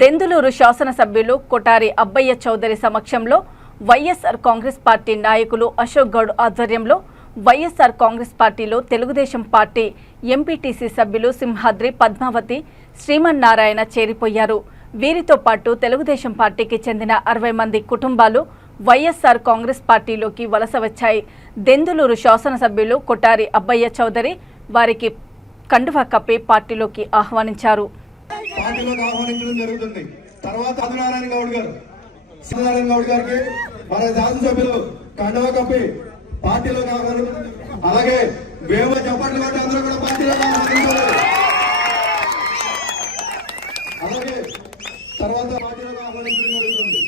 దెందులూరు శాసనసభ్యులు కొటారి అబ్బయ్య చౌదరి సమక్షంలో వైఎస్ఆర్ కాంగ్రెస్ పార్టీ నాయకులు అశోక్ గౌడ్ ఆధ్వర్యంలో వైఎస్ఆర్ కాంగ్రెస్ పార్టీలో తెలుగుదేశం పార్టీ ఎంపీటీసీ సభ్యులు సింహాద్రి పద్మావతి శ్రీమన్నారాయణ చేరిపోయారు. వీరితో పాటు తెలుగుదేశం పార్టీకి చెందిన 60 మంది కుటుంబాలు వైఎస్ఆర్ కాంగ్రెస్ పార్టీలోకి వలస వచ్చాయి. దెందులూరు శాసనసభ్యులు కొటారి అబ్బయ్య చౌదరి వారికి కండువా కప్పి పార్టీలోకి ఆహ్వానించారు. పార్టీలోకి ఆహ్వానించడం జరుగుతుంది. తర్వాత సత్యనారాయణ గౌడ్ గారికి మన శాసనసభ్యులు కండువా కప్పి పార్టీలోకి ఆహ్వానించారు. అలాగే వేమ చప్పట్లు కొట్టి అందరూ కూడా పార్టీలోకి ఆహ్వానించారు. అలాగే తర్వాత పార్టీలోకి ఆహ్వానించడం జరుగుతుంది.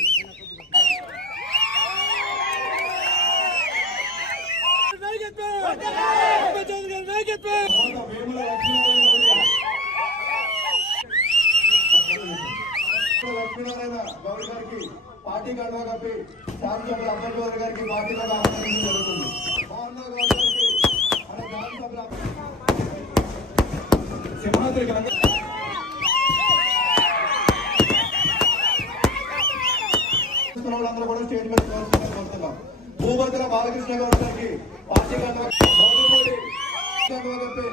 లక్ష్మీనారాయణ గౌడ్ గారికి పార్టీ కండువా కప్పి శాసనసభ్యులు అబ్బయ్య గారికి పార్టీలోకి ఆహ్వానించడం జరుగుతుంది. మోహన్ గౌడ్ గారికి సింహాద్రి వాళ్ళందరూ కూడా స్టేజ్ మీద కోరుతున్నాం. భూభద్ర బాలకృష్ణ గౌడ్ గారికి పార్టీ కండువా కప్పి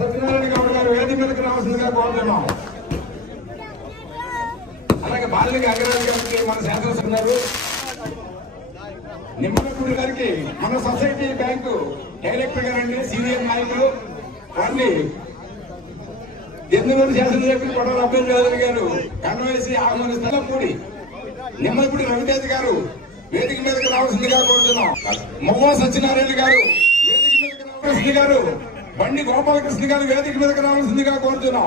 సత్యనారాయణ గౌడ్ గారు వేదిక మీదకి రావాల్సిందిగా కోరుతున్నాం. అలాగే బాలిక అగ్రరాజు గారికి మన శాసనసభ్యులు నిమ్మలపూడి గారికి మన సొసైటీ బ్యాంకు డైరెక్టర్ గారండి సీనియర్ నాయకులు వారిని దెందులూరు శాసనసభ్యులు కొటారి అబ్బయ్య చౌదరి గారు కన్వేసి ఆహ్వానిస్తున్నపూడి నిమ్మలపూడి రవితేజ గారు వేదిక మీదకి రావాల్సిందిగా కోరుతున్నాం. మొవ్వ సత్యనారాయణ గారు వేదిక మీదకి రావాల్సింది గారు బండి గోపాలకృష్ణ గారు వేదిక మీదకి రావాల్సిందిగా కోరుతున్నాం.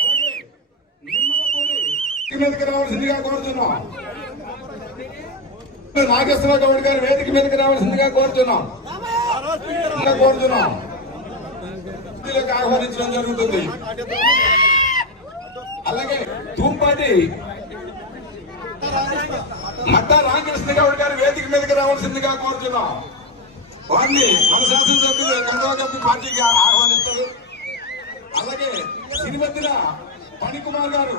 అలాగే నిమ్మలపూడి మీదకి రావాల్సిందిగా కోరుతున్నాం. నాగేశ్వరరావు గౌడ్ గారు వేదిక మీదకి రావాల్సిందిగా కోరుతున్నాం. ఆహ్వానించడం జరుగుతుంది. అలాగే తూంపాటి మట్టా రామకృష్ణ గౌడ్ గారు వేదిక మీదకి రావాల్సిందిగా కోరుతున్నాం. వారిని మన శాసనసభ్యులు కండువా కప్పి పార్టీకి ఆహ్వానిస్తారు. అలాగే సిరిమద్దిన పణికుమార్ గారు